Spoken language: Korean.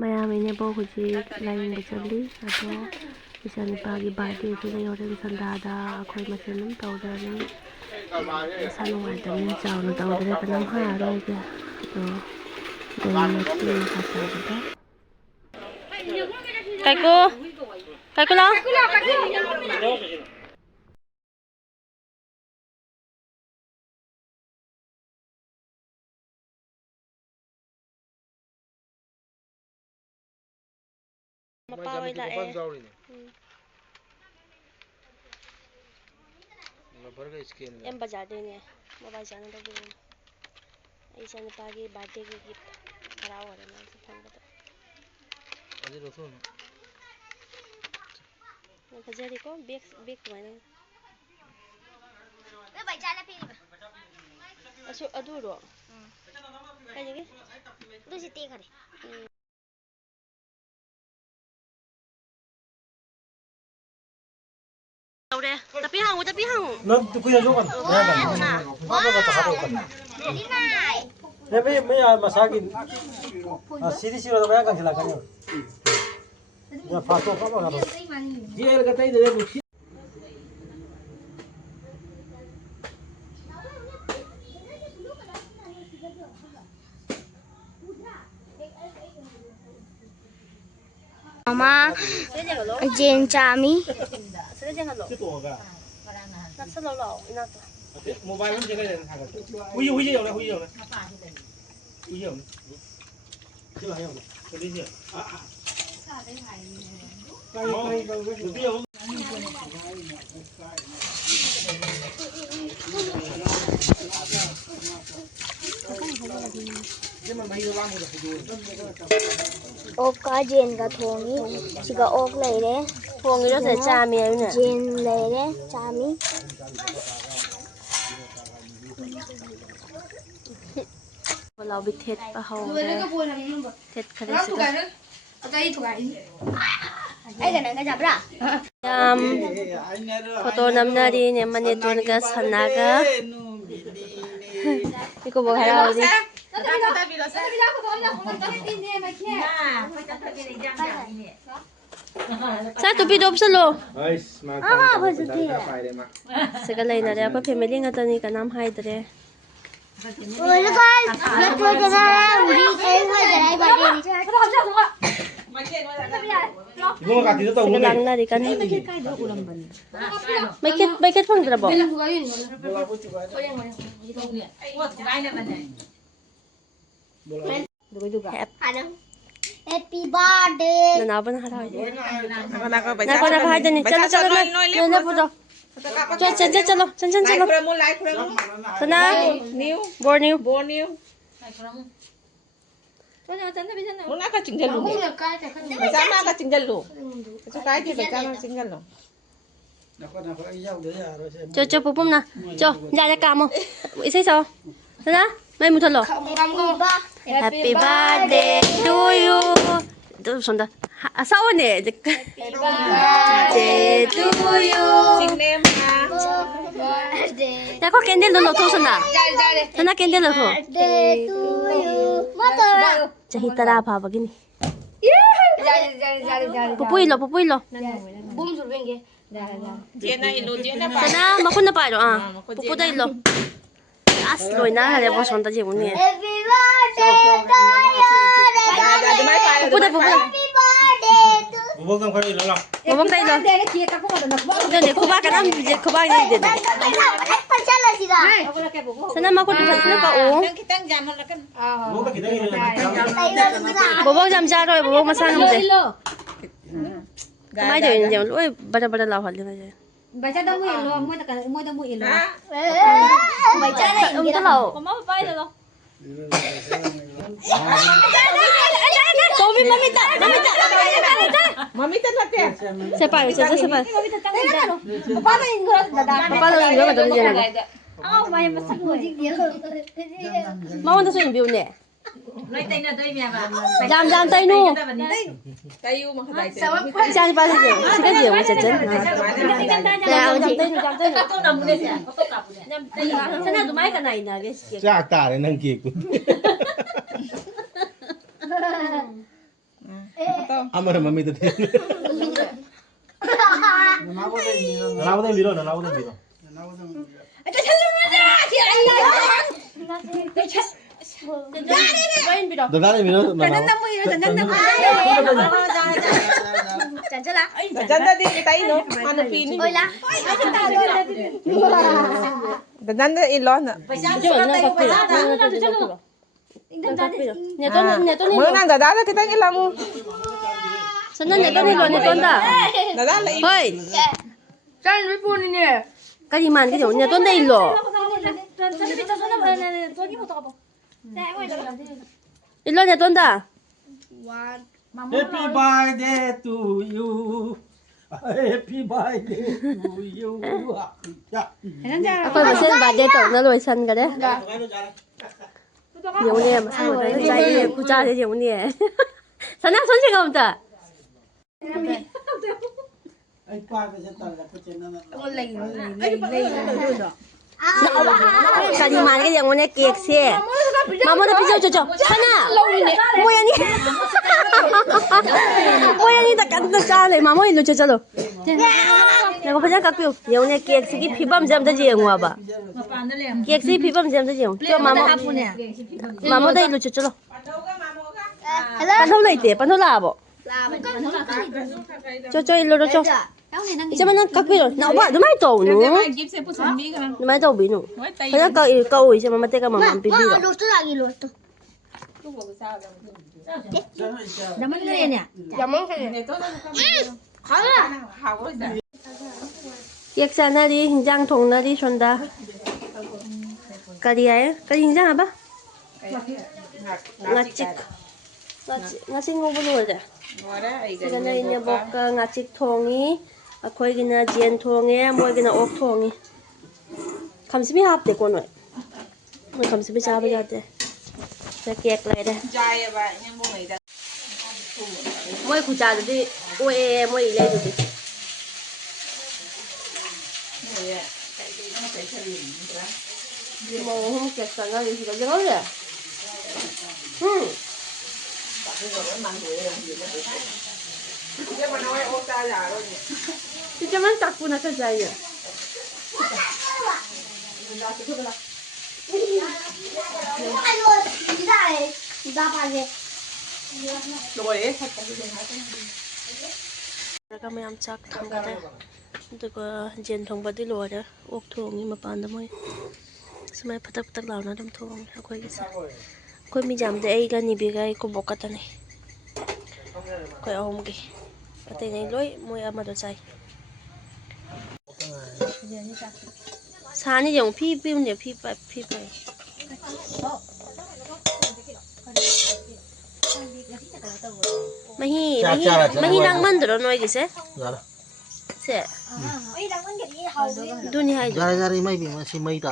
ꯃꯌꯥꯝ ꯍꯧꯖꯤꯛ ꯂꯥꯏꯌꯦꯡꯕ ꯆꯠꯂꯤ ꯑꯗꯣ ꯏꯆꯥꯅꯨꯄꯥꯒꯤ ꯕꯥꯔꯗꯦꯗꯨꯅ ꯍꯣꯔꯦꯟ ꯁꯟꯗꯥꯗ ꯑꯩꯈꯣꯏ ꯃꯁꯦꯟ ꯑꯗꯨꯝ ꯇꯧꯗ꯭ꯔꯅꯤ ꯃꯁꯥ ꯅꯨꯡꯉꯥꯏꯇꯕꯅꯤꯅ ꯆꯥꯎꯅ ꯇꯧꯗ꯭ꯔꯦ ꯀꯅꯥꯝ ꯍꯥꯏꯔꯔꯣꯏꯒꯦ ꯑꯗꯣ ꯗꯣꯃꯤꯅꯣꯁꯀꯤ ꯃꯈꯥ ꯇꯥꯕꯗ ꯀꯥꯏꯀꯨ ꯂꯥꯛꯑꯣ ꯃꯄꯥ ꯍꯣꯏ ꯂꯥꯛꯑꯦ ꯑꯦꯝ ꯕꯖꯥꯔꯗꯩꯅꯦ ꯃꯣꯕꯥꯏꯜ ꯆꯥꯔꯖ ꯇꯧꯕꯤꯔꯝꯃꯦ ꯑꯩ ꯏꯆꯥꯅꯨꯄꯥꯒꯤ ꯕꯥꯔꯗꯦꯒꯤ ꯒꯤꯐ ꯍꯔꯥꯎꯋꯦꯅ ꯑꯩꯁꯨ ꯐꯪꯕꯗ ꯐꯖꯔꯤꯀꯣ ꯕꯦꯛ ꯀꯃꯥꯏꯅ ꯑꯗꯨꯔꯣ ꯀꯩꯗꯒꯤ ꯑꯗꯨꯁꯤ ꯇꯦꯛꯈꯔꯦ ꯇꯧꯔꯦ ꯇꯄꯤ ꯍꯥꯡꯉꯨ 넌 그냥 저건 내가 매 마사기 CDC로 가 간지 라가요 야 파토 까봐 가봐 제일 같아 이제 Mama, Jen Chami. 모바일은 제가 후이 오네 후이 오네 지라요 그러지 Oka Jen ka thongi, siga ok leire. ꯊꯣꯡꯉꯤꯔꯣ ꯁꯤꯗ ꯆꯥꯃꯤ ꯍꯥꯏꯕꯅꯦ Jen leire, Chami. ꯄꯨꯂꯥꯎꯕꯤ ꯊꯦꯠꯄ ꯍꯧꯔꯦ ꯊꯦꯠꯈꯔꯦ ꯁꯤꯗ ꯌꯥꯝ ꯐꯣꯇꯣ ꯅꯝꯅꯔꯤꯅꯦ ꯃꯅꯦꯇꯣꯟꯒ ꯁꯅꯥꯒ ꯏꯀꯣꯕꯣꯛ ꯍꯔꯥꯎꯔꯤ ꯁꯥ ꯇꯨꯄꯤꯗꯣ ꯎꯞꯁꯜꯂꯣ ꯁꯤꯒ ꯂꯩꯅꯔꯦ ꯑꯩꯈꯣꯏ ꯐꯦꯃꯤꯂꯤ ꯉꯥꯛꯇꯅꯤ ꯀꯅꯥꯝ ꯍꯥꯏꯗ꯭ꯔꯦ ꯁꯤꯒ ꯂꯥꯡꯅꯔꯤ ꯀꯟꯅ ꯃꯩꯈꯦꯠ ꯐꯪꯗ꯭ꯔꯕꯣ Happy birthday. ꯅꯅꯥꯎꯕꯅ ꯍꯔꯥꯎꯔꯤ ꯅꯥꯀꯣ ꯍꯥꯏꯗꯅꯤ ꯆꯠꯂꯣ ꯅꯣꯏ ꯄꯨꯔꯣ चलो सना Borneo Muna ka cinggalu. Bersama ka cinggalu. Suka aja bersama cinggalu. cho pupum na cho ra camo iसे sao sana mai mu thalo happy birthday to you 또 sonda sao nè birthday to you 야 거 캔들 넣어 줘 선아 선아 캔들 넣어 Birthday to you. Mother. 자히 따라 봐봐기니 뽀뽀일로 Boom survenge. Jena ilu jena pa. 선아 마콘나 봐요 아 뽀뽀다 일로 아스 로이나 하래 뭐 손다 지문이 Happy birthday to you. 뽀뽀다 Happy birthday to 무복당 거리 일어나 먹다 일로 근데 코바 가람 이제 코바 이제 되네 선아 마콘 선아 오 Kita jaman lah kan. 무복당 기다리는 보복 잠자로 보복 마상 문제 cái máy điều nhiều lỗi bada lao hoạt lên này Baca dah mu ilo, mu dah mu ilo. Baca dah ông có lẩu Mau bay dah lo. Mami tan lah dia. sepa Apa dah yang gerak dah? apa lo yang gak betul jangan Oh, bayar masak lagi dia. mau untuk swing view nih Noi tay na doy miya ba? jam tay nu Kayu makadai. jangan pas aja sudah dia mau jajan jam tay nu Ito na muna siya. Ito ka po niya. sana dumai ka na ina guys 쫙 따래 난 기고 아무나 맘에 드네. 나보다 밀어. 너가네 밀어. Danda din kita ino. Ano pinin? Danda ilo na. Mo nang dada kita ilo mo. Sana 내 돈이 내 돈다. Dada la ilo. Hoy. 까지만 그지 내 돈다 일로. 일로 내 돈다. Happy birthday to you. Happy birthday to you. 야. 아빠 무슨 바데 또 너로 산 거래? 영훈이 상호를 자이 부자의 영훈이. sana 손색 없다. Ay pa kasi talaga ko tinan na. 까지만 그지 영훈이 케이크. 마모도 빚어줘. sana. 모양이. 모양이 다 간다 잘해. 마모 일로 줘줘. 내가 그냥 갖고 영훈이 케이크 피밤 잠든지 영화 봐. 케이크 피밤 잠든지 영. 저 마모도 일로 줘줘. 반토 lấy 반토 라보. 저 일로 줘. 이제 만난 갖고 요. 나 봐. 너 많이 또 오노. 너 많이 또 비노. 그냥 까오 이제 마마 때가 마마 비비로. Kiek sana đi hình giang thùng nó đi xuân ta. Cà đi ấy, cà đi hình giang hả ba? Ngacik. Ngacik ngô bún rồi. Cái này nhà bọc ngacik thong이, 아코이 기나 지엔 thong에, 뭐이 기나 옥 thong이. 감심이 합대 거노. 뭐 감심이 잡아야 돼. 자 kiek lại đây. Mỗi cụ già thì ôi mỗi lấy được. Mau không kẹt sang ngay thì cái gì vậy? Thì cho mình tắc bún cái gì vậy? Kami amsak tangga 그거 젠 통바디 로아다 옥통이 마반다 뭐 스마이 파닥파닥 나오나 좀 통 하고 있어 거기 미잠데 에이가 니비가 있고 못 갔다네 거기 어묵이 그때 로이 뭐야 아마도 자이 산이 영 피비운데 피바 마히 낭만 들어 너희 기세 Se. Doon ni Haydo. Gari-gari may masih may